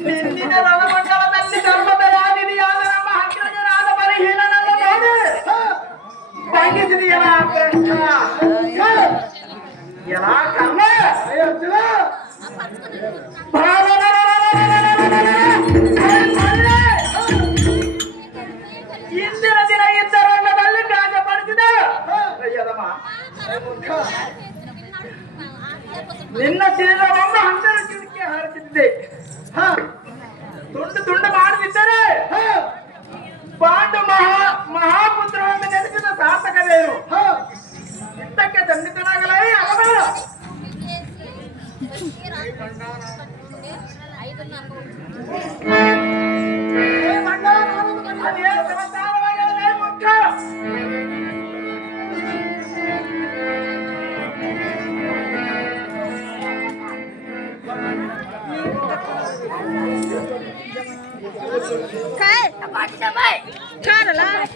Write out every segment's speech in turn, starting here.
ನಿನ್ನಿನ ರಣಮಂಡಲದಲ್ಲಿ ಧರ್ಮದ ಯಾದಿನಿಯಾದ ನಮ್ಮ ಅಗ್ರಜರಾದ ಪರಿಹೀನನನ್ನು ನೋಡಿ ತಂಗಿಸಿದೆಯಲ್ಲ ಎಲ್ಲ ಕರ್ಮ ಇಂದಿನ ದಿನ ಇದ್ದ ರಂಗದಲ್ಲಿ ವ್ಯಾಜಪಡಿಸಿದ ನಿನ್ನ ಶರೀರವನ್ನು ಹಂತರ ಕಿವಿಗೆ ಹಾರಿಸಿದ್ದೆ ತುಂಡು ತುಂಡು ಮಾಡದಿದ್ದರೆ ಪಾಂಡು ಮಹಾಪುತ್ರವನ್ನು ನೆನೆಸಿದ ಸಾರ್ಥಕವೇನು ಯುದ್ಧಕ್ಕೆ ಸನ್ನಿಧನಾಗಲೇ ಅವರ ಮುಖ್ಯ Cara lah.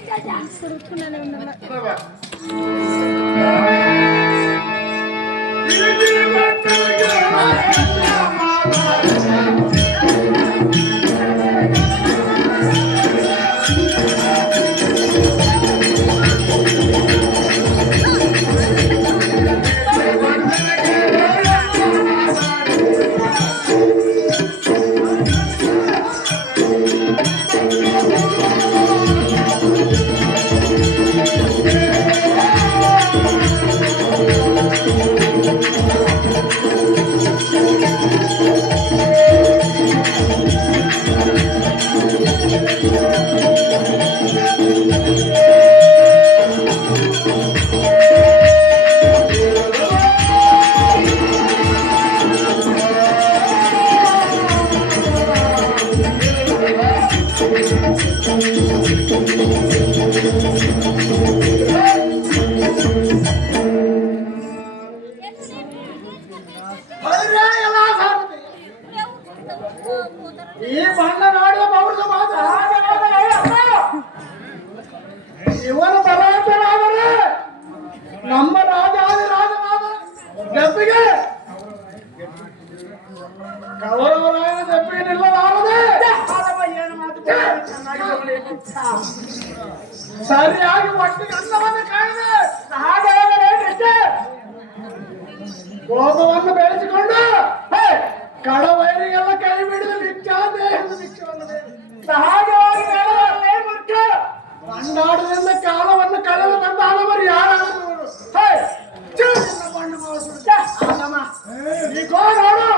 ಈ ಬಣ್ಣ ನಾಡುವ ಪೌರುಷ ಮಾತ್ರ ಇವನು ಬಲವಂತನಾದರೆ ನಮ್ಮ ರಾಜಾದಿರಾಜನಾದ ಜಪ್ಪಿಗೆ ಕೌರವರಾಯನ ಜಪ್ಪಿಗೆ ನಿಲ್ಲಲಾರದೆ ಏನು ಮಾತು ಸರಿಯಾಗಿ ಒಟ್ಟಿಗೆ ಅನ್ನವನ್ನು ಕಾಣದೆ ಹಾಗಾದರೆ ಕೋಪವನ್ನು ಬೆಳೆಸಿಕೊಂಡು ಕಡವೈರಿಗೆಲ್ಲ ಕೈ ಬಿಡಿದ ಭಿಕ್ಷಾ ದೇಹದ ಭಿಕ್ಷವನ್ನು ಸಹಜವಾಗಿ ಹೇಳಲೇ ಮೂರ್ಖ ಮಂಡಾಡದಿಂದ ಕಾಲವನ್ನು ಕಳೆದು ತಂದ ಹಲವರು ಯಾರಾದರೂ ಈಗ ನೋಡು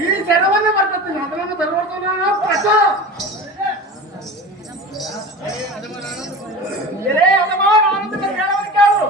ಈ ಜನವನ್ನೇ ಬರ್ತೀನಿ ಅದನ್ನು ತರುವರ್ತನ ಪ್ರಸ ಎಲೇ ಅದಮ್ಮ ಆನಂದ ಕೇಳವನು ಕೇಳು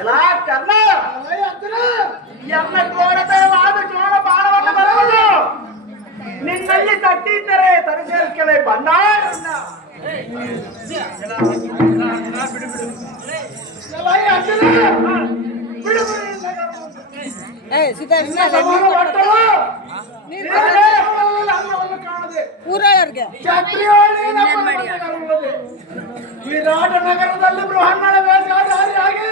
ఎలా కర్ణ ಎನ್ನ ಕೋಡತವಾದ ಜೋಳ ಬಾಳವನ್ನು ಬರುವುದು ನಿನ್ನಲ್ಲಿ ತಟ್ಟಿದ್ದರೆ ತರಿಸೇರ್ಕೆಲೆ ಬಂದಾರ ವಿರಾಟ ನಗರದಲ್ಲಿ ಬೃಹನ್ನಳ ವೇಷಧಾರಿಯಾಗಿ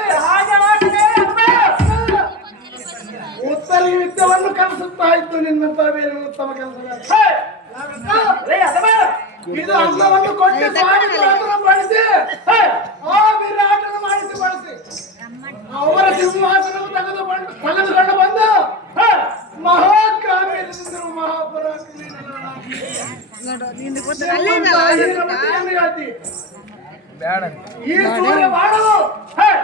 ಉತ್ತರ ಯುದ್ಧವನ್ನು ಕಲಿಸುತ್ತಾ ಇತ್ತು ನಿನ್ನಂತ ಬೇರೆ ಉತ್ತಮ ಕೆಲಸ ಇದು ಅನ್ನವನ್ನು ಕೊಟ್ಟು ಬಳಸಿ ಆ ವಿರಾಟನ ಮಾಡಿಸಿ ಬಳಸಿ ಅವರ ಸಿಂಹಾಸನವು ತೆಗೆದುಕೊಂಡು ಬಂದು ಮಹಾಕಾವ್ಯದಿಂದರು ಮಹಾಪರಾಕ್ರಮಿ ಈ ಸೂರ್ಯ ಬಾಣವು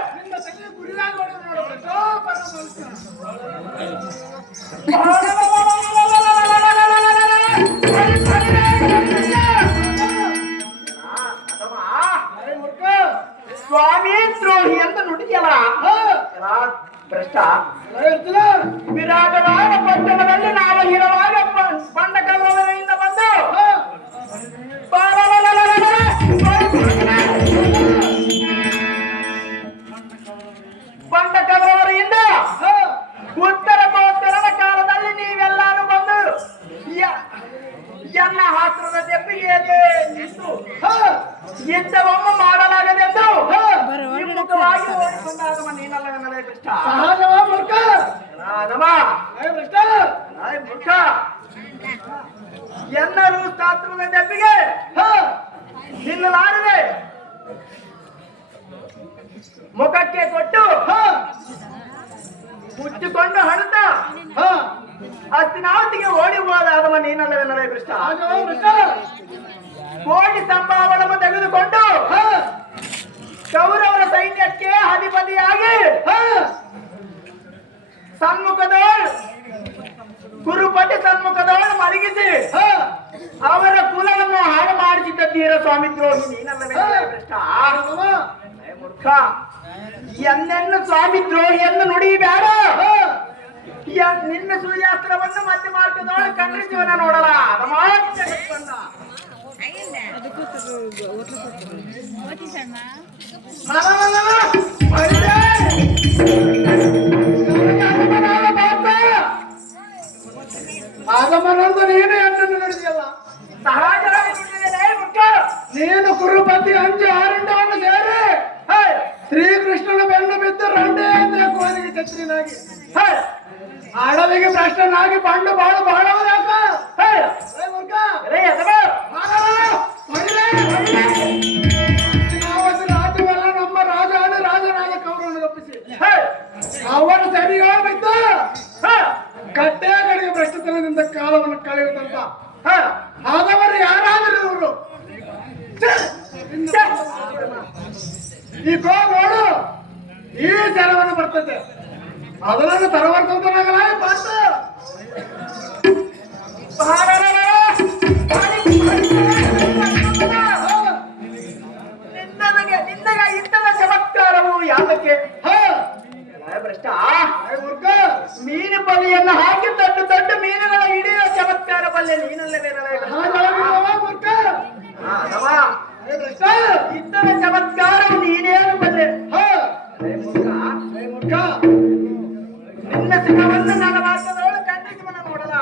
ನಿನ್ನ ತಲೆಯ ಗುರಿಯಾಗಿ ಸ್ವಾಮಿ ದ್ರೋಹಿ ಅಂತ ನುಡಿಯಲ್ಲ ಭ್ರಷ್ಟ ವಿರಾಟರಾದ ಪಟ್ಟಣದಲ್ಲಿ ನಾವು ಇರುವಾಗ ಬಂಡ ಕಲ್ಲವರಿಂದ ಬಂದು ಬಂಡ ಕಲ್ಲವರಿಂದ ಉತ್ತರ ಗೋತ್ತರದ ಕಾಲದಲ್ಲಿ ನೀವೆಲ್ಲಾರು ಬಂದು ಎನ್ನ ಹಾಸ್ತ್ರದ ತೆಪ್ಪಿಗೆಯಲ್ಲಿ ನಿಂತು ಯುದ್ಧವನ್ನು ಮಾಡಲಾಗದೆಂದು ಮುಖವಾಗಿ ಓಡಿಕೊಂಡಾಗ ನೀನಲ್ಲವೇ ಕೃಷ್ಣ ಎನ್ನರು ಶಾಸ್ತ್ರದ ತೆಪ್ಪಿಗೆ ನಿಲ್ಲಲಾರದೆ ಮುಖಕ್ಕೆ ಕೊಟ್ಟು ಮುಚ್ಚಿಕೊಂಡು ಹಣತ ಹಸ್ತಿನಾವತಿಗೆ ಓಡಿ ಹೋದಾದವ ನೀನಲ್ಲವೇ ಕೃಷ್ಣ ಕೋಟಿ ಸಂಭಾವನವನ್ನು ತೆಗೆದುಕೊಂಡು ಕೌರವರ ಸೈನ್ಯಕ್ಕೆ ಅಧಿಪತಿಯಾಗಿ ಸನ್ಮುಖದೋಳು ಕುರುಪತಿ ಸನ್ಮುಖದೋಳು ಮಲಗಿಸಿ ಅವರ ಕುಲವನ್ನು ಹಾಳು ಮಾಡಿಸಿದ್ದೀರ ಸ್ವಾಮಿ ದ್ರೋಹಿ ನೀನಲ್ಲವೇ ಕೃಷ್ಣ ಮೂರ್ಖ ಎನ್ನೆನ್ನು ಸ್ವಾಮಿ ದ್ರೋಹಿಯನ್ನು ನುಡಿಬೇಡ ನಿನ್ನ ಸೂರ್ಯಾಸ್ತ್ರವನ್ನು ಮಧ್ಯ ಮಾರ್ಗದೊಳಗೆ ಖಂಡಿಸುವನ ನೋಡಲ್ಲ ಆಗಮನಂದು ನೀನೇ ಅನ್ನನ್ನು ನಡೆದಿಲ್ಲ ಸಹಜವಾಗಿ ನೀನು ಕುರುಪತಿ ಅಂಜು ಆರಂಡವನ್ನು ಸೇರಿ ಶ್ರೀಕೃಷ್ಣನ ಬೆನ್ನು ಬಿದ್ದು ರಂಡೆ ಅಂತ ಕೋಲಿಗೆ ಚಚ್ಚಿನಾಗಿ ಅಡವಿಗೆ ಭ್ರಷ್ಟನಾಗಿ ಬಂಡು ಬಾಳು ಬಾಳವರಾಕ ರಾಜ್ಯವೆಲ್ಲ ನಮ್ಮ ರಾಜನಾದ ಕೌರವನ ಒಪ್ಪಿಸಿ ಅವರ ಸರಿಗಳ ಬಿದ್ದು ಕಟ್ಟೆ ಕಡೆಗೆ ಭ್ರಷ್ಟತನದಿಂದ ಕಾಲವನ್ನು ಕಳೆಯುತ್ತಂತ ಆದವರು ಯಾರಾದರೂ ಇವರು ಈ ನೋಡು ಈ ಜಲವನ್ನು ಬರ್ತದೆ ಅದನ್ನು ತರವರ್ತನಾಗಲ್ಲ ಇಂತಹ ಚಮತ್ಕಾರವು ಯಾತಕ್ಕೆ ಭ್ರಷ್ಟ ಮೀನು ಬಲಿಯನ್ನು ಹಾಕಿ ದೊಡ್ಡ ಮೀನುಗಳ ಹಿಡಿಯುವ ಚಮತ್ಕಾರ ಬಲ್ಲೆ ನೀನಲ್ಲವೇ ಇಂತಹ ಚಮತ್ಕಾರ ನೀನೇನು ಬಲ್ಲೆ ನಿನ್ನ ಸಿಂಹವನ್ನು ನನ್ನ ಮಾರ್ಗದೊಳಗೆ ಖಂಡಿಸಿ ಮನ ನೋಡಲ್ಲ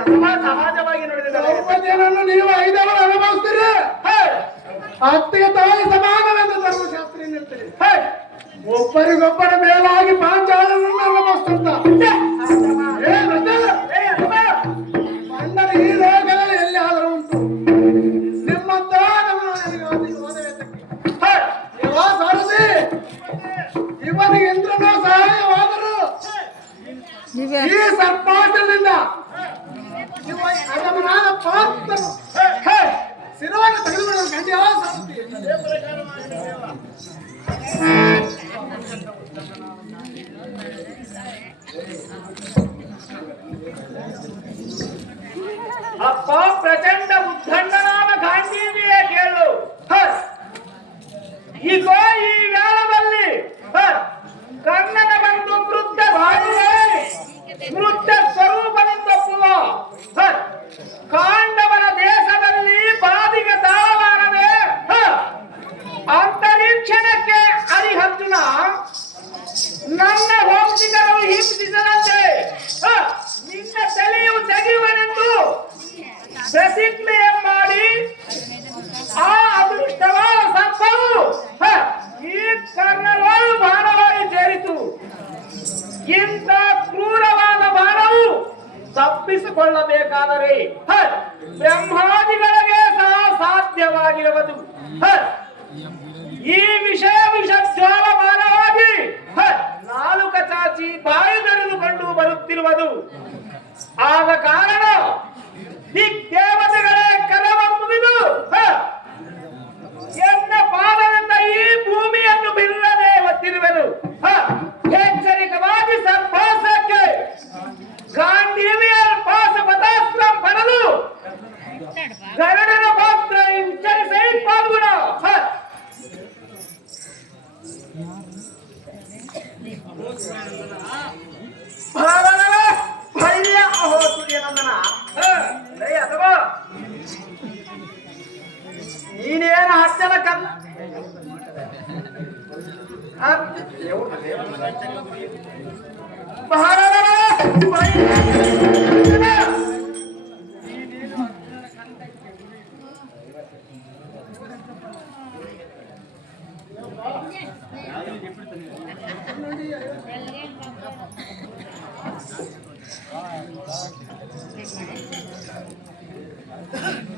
ಅಥವಾ ಸಮಾಜವಾಗಿ ನೋಡಿದರೆ ದ್ರೌಪದಿಯನ್ನು ನೀವು 5 ಅವರು ಅನುಭವಿಸ್ತೀರಿ. ಅತ್ತಿಗೆ ತಾಯಿ ಸಮಾನವೆಂದು ಧರ್ಮಶಾಸ್ತ್ರ ನಿಲ್ತೀರಿ. ಒಬ್ಬರಿಗೊಬ್ಬರ ಮೇಲಾಗಿ ಪಾಂಚಾಲನನ್ನು ಅನುಭವಿಸ್ತಂತ ಮಣ್ಣನ ಈ ರೋಗದಲ್ಲಿ ಎಲ್ಲಿ ಆದರೂ ಉಂಟು. ನಿಮ್ಮಂತ ಸಾರಥಿ ಇವನಿಗೆ ಇಂದ್ರನ ಸಹಾಯವಾದರು ಈ ಸರ್ಪಾಟದಿಂದ ಅಗಮನಾದ ಪಾತ್ರನು ಶಿರವನ್ನು ತೆಗೆದುಬಿಡಲು ಗಂಡಿಯ ಸಾರಥಿ. ಅಪ್ಪ ಪ್ರಚಂಡ ಉದ್ದಂಡನಾದ ಗಾಂಧೀಜಿಯ ಕೇಳು. ಈಗ ಈ ವೇಳದಲ್ಲಿ ಕನ್ನಡ ಬಂದು ವೃದ್ಧ ವೃದ್ಧ ಸ್ವರೂಪನಿಂದೊಪ್ಪುವ ಕಾಂಡವನ ದೇಶದಲ್ಲಿ ಬಾದಿಗೆ ತಾಳಬಾರದೆ ಅಂತರಿಕ್ಷಣಕ್ಕೆ ಹರಿಹದ್ದುನ ನನ್ನ ವಂಶಿಕರು ಹಿಂಸಿಸದಂತೆ ನಿನ್ನ ತಲೆಯು ತೆಗೆಯುವನೆಂದು ಪ್ರತಿಜ್ಞೆ ಮಾಡಿ ಆ ಅದೃಷ್ಟವಾದ ಸರ್ಪವು ಈ ಕರ್ಣಗಳು ಬಾಣವಾಗಿ ಸೇರಿತು. ಇಂಥ ಕ್ರೂರವಾದ ಬಾಣವು ತಪ್ಪಿಸಿಕೊಳ್ಳಬೇಕಾದರೆ ಬ್ರಹ್ಮಾದಿಗಳಿಗೆ ಸಹ ಸಾಧ್ಯವಾಗಿರುವುದು. ಈ ವಿಷಜ್ವಾಲ ಬಾಣವಾಗಿ ನಾಲುಕ ಚಾಚಿ ಬಾಯಿ ತೆರೆದುಕೊಂಡು ಬರುತ್ತಿರುವುದು. ಆದ ಕಾರಣ ದಿಗ್ದೇವತೆಗಳೇ ಕರವನ್ನು ಮುಗಿದು ಎನ್ನ ಪಾದದಿಂದ ಈ ಭೂಮಿಯನ್ನು ಬಿಲ್ಲದೆ ಒತ್ತಿರುವೆನು. ಎಚ್ಚರಿಕವಾಗಿ ಸರ್ಪಾಸಕ್ಕೆ ಗಾಂಧೀವಿಯ ಪಾಸ ಪದಾಸ್ತ್ರ ಪಡೆದು ಗರುಡನ ಪಾತ್ರ ಉಚ್ಚರಿಸಿ ಪಾಲ್ಗುಣ. ಅಥವಾ ನೀನೇನು ಹಚ್ಚಲ ಕಲ್ಲ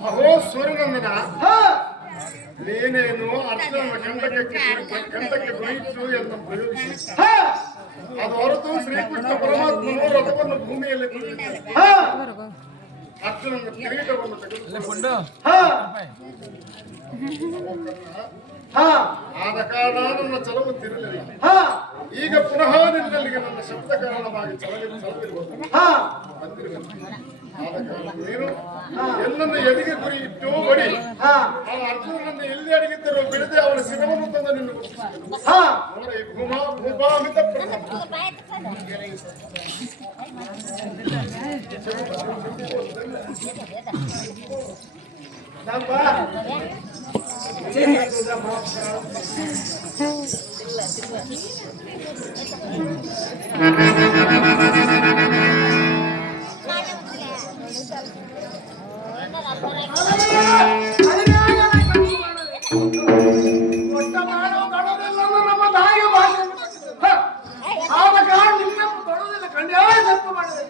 ಅಹೋ ಸೂರ್ಯನಂದನ, ನೀನೇನು ಅರ್ಜುನನ ಕಂಠಕ್ಕೆ ಗುರಿಯಿಟ್ಟು ಎಂದು ಪ್ರಯೋಗಿಸಿ ಅದು ಹೊರತು ಶ್ರೀಕೃಷ್ಣ ಪರಮಾತ್ಮನು ರಥವನ್ನು ಭೂಮಿಯಲ್ಲಿ ಅರ್ಜುನನ ಕಿರೀಟವನ್ನು ತೆಗೆದುಕೊಂಡು ಆದ ಕಾರಣ ನನ್ನ ಚಲವು ತಿರಲಿಲ್ಲ. ಈಗ ಪುನಃ ನಿನ್ನಲ್ಲಿಗೆ ನನ್ನ ಶಬ್ದ ಕಾರಣವಾಗಿ ಚಲವಿರುವುದು ಆದ ಕಾರಣ ನೀನು ಎಲ್ಲನ್ನು ಎದಿಗೆ ಗುರಿ ಇಟ್ಟು ಬಡಿ ಆ ಅರ್ಜುನನನ್ನು ಎಲ್ಲಿ ಅಡಗಿದ್ದರೂ ಬಿಡದೆ ಅವನ ಶಿರವನ್ನು ತಂದು ನಿನ್ನ ಭೂಭಾಮಿತ ನಮ್ಮ ತಾಯಿಯ ಭಾಷೆ ಆದ ಕಾರಣ ನಿನ್ನನ್ನು ತೊಡೋದಿಲ್ಲ ಖಂಡಿತ ತಪ್ಪು ಮಾಡಿದೆ.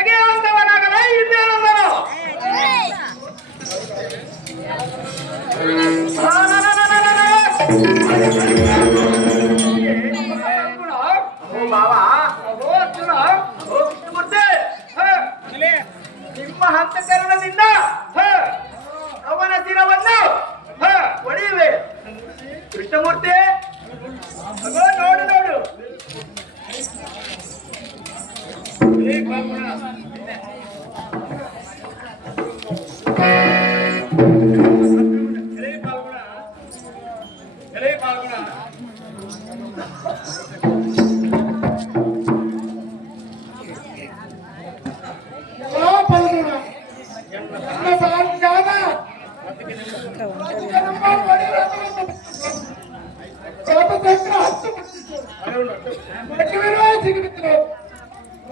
ತೆಗೆಯುವಂತವನಾಗಲೇ ಇನ್ನೇನಂದನು. ನಿಮ್ಮ ಹಂತಕರಣದಿಂದ ಅವನ ಶಿರವನ್ನು ಹೊಡೆಯುವೆ. ಕೃಷ್ಣಮೂರ್ತಿ ನೋಡು ನೋಡು.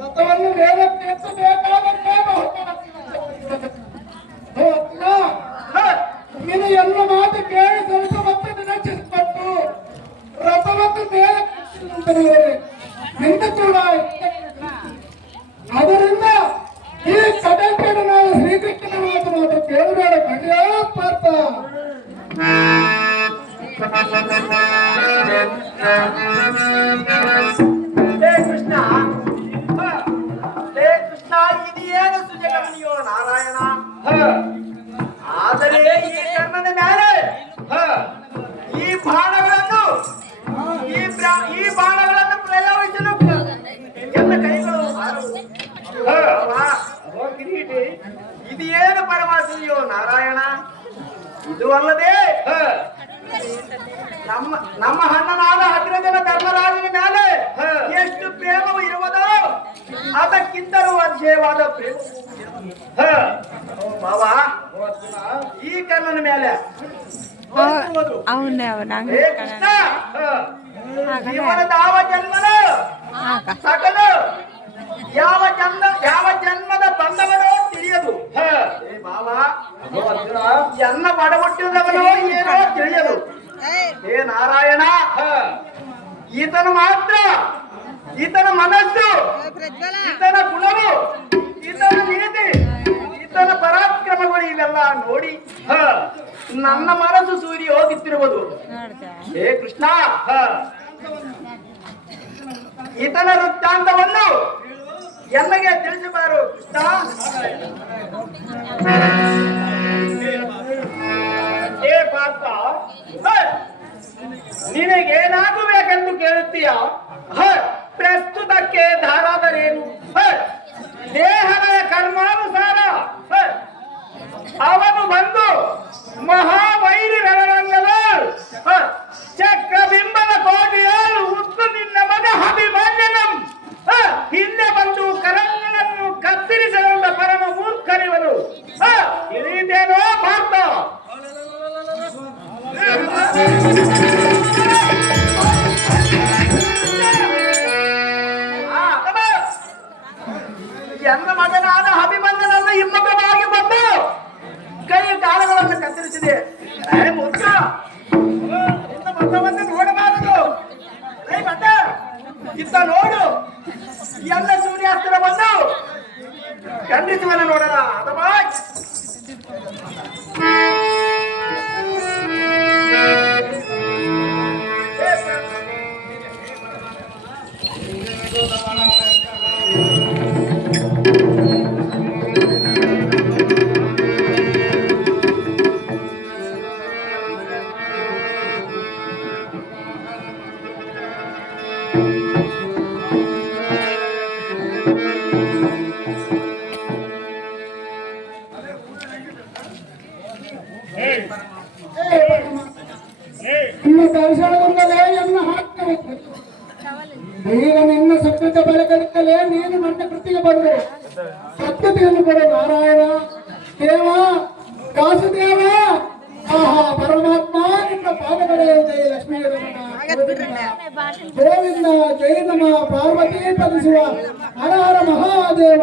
ರಥವನ್ನು ವೇಗಕ್ಕೆ ಎತ್ತಬೇಕಾದರೆ ನೀನು ಎಲ್ಲ ಮಾತು ಕೇಳಿ ಸ್ವಲ್ಪ ಮತ್ತೆ ನಿರೀಕ್ಷಿಸಬೇಕು. ರಥವನ್ನು ಮೇಲೆ ನಿಂತ ಕೂಡ ಅದರಿಂದ ಈ ಕಡಲ್ಕಡನಾದ ಶ್ರೀಕೃಷ್ಣನ ಮಾತು ಮಾತ್ರ ಕೇಳಬೇಡ. ಕಡಿಯೋ ಪಾರ್ಥ ಕೃಷ್ಣ ಇದೇನು ಸುಜಗಮನಿಯೋ ನಾರಾಯಣ. ಆದರೆ ಈ ಕರ್ಣನ ಮೇಲೆ ಈ ಬಾಣಗಳನ್ನು ಪ್ರಯೋಗಿಸಲು ಎಲ್ಲ ಕೈಗಳು ಇದೇನು ಪರಮಾತ್ಮೆಯೋ ನಾರಾಯಣ. ಇದು ಅಲ್ಲದೆ ನಮ್ಮ ಅಣ್ಣನಾದ 10 ಜನ ಧರ್ಮರಾಜನ ಮೇಲೆ ಎಷ್ಟು ಪ್ರೇಮವು ಇರುವುದೋ ಅದಕ್ಕಿಂತಲೂ ಅತಿಶಯವಾದ ಪ್ರೇಮ ಬಾವ ಈ ಕರ್ಣನ ಮೇಲೆ. ಕೃಷ್ಣ ಜೀವನದ ಸಕಲ ಯಾವ ಜನ್ಮದ ಬಂಧವನೋ ತಿಳಿಯದು. ಬಾಬಾ ಎನ್ನ ಬಡಬಟ್ಟಿದವನೋ ಏನೋ ತಿಳಿಯದು. ಹೇ ನಾರಾಯಣ, ಈತನು ಮಾತ್ರ, ಈತನ ಮನಸ್ಸು, ಈತನ ಗುಣವು, ಈತನ ನೀತಿ, ಈತನ ಪರಾಕ್ರಮಗಳು ಇವೆಲ್ಲ ನೋಡಿ ನನ್ನ ಮನಸ್ಸು ಸೂರಿ ಹೋಗುತ್ತಿರುವುದು. ಹೇ ಕೃಷ್ಣ, ಈತನ ವೃತ್ತಾಂತವನ್ನು ಎಲ್ಲಿಗೆ ತಿಳಿಸಬಾರು ಕೃಷ್ಣ. ಹೇ ಪಾರ್ಥ, ನಿನಗೇನಾಗಬೇಕೆಂದು ಕೇಳುತ್ತೀಯ? ಪ್ರಸ್ತುತಕ್ಕೆ ಧಾರಾದರೇನು? ದೇಹದ ಕರ್ಮಾನುಸಾರ ಅವನು ಬಂದು ಮಹಾವೈರಿ ರಣರಂಗದ ಚಕ್ರಬಿಂಬದ ಕೋಟೆಯಲ್ಲಿ ಉತ್ತು ನಿನ್ನ ಮಗ ಅಭಿಮನ್ಯನಂ ಹಿಂದೆ ಬಂದು ಕರಂಗನನ್ನು ಕತ್ತರಿಸಲೆಂಬ ಪರಮ ಮೂರ್ಖರಿವರು. ಇದೇನೋ ಪಾರ್ಥ. ಎನ್ನ ಮಗನಾದ ಅಭಿಮನ್ಯನನ್ನು ಹಿಮ್ಮಕವಾಗಿ ಬಂದು ಕೈ ಕಾಲಗಳನ್ನು ಕತ್ತರಿಸಿದೆ. ಮೂರ್ಖ, ನಿನ್ನ ಮತವನ್ನು ನೋಡಬಾರದು. ಇತ್ತ ನೋಡು, ಎಲ್ಲ ಸೂರ್ಯಾಸ್ತ್ರವನ್ನು ಖಂಡಿಸುವನ ನೋಡೋಣ. ಅಥವಾ ನಿನ್ನ ದರ್ಶನದಿಂದಲೇ ಎನ್ನ ಹಾಕಬೇಕು. ಈಗ ನಿನ್ನ ಸತ್ಯದ ಬಲಗಡಿಕಲೇ ನೀನು ನನ್ನ ಕೃತಿಗೆ ಬಂದು ಸತ್ಯತೆಯನ್ನು ಕೊಡು ನಾರಾಯಣ. ದೇವ, ಕಾಸುದೇವ, ಆಹಾ ಪರಮಾತ್ಮ, ನಿನ್ನ ಪಾದಗಳೇ ಜಯ ಲಕ್ಷ್ಮೀ ಗೋವಿಂದ ಜಯ ನಮ ಪಾರ್ವತಿ ಪದಿಸುವ ಹರ ಹರ ಮಹಾದೇವ.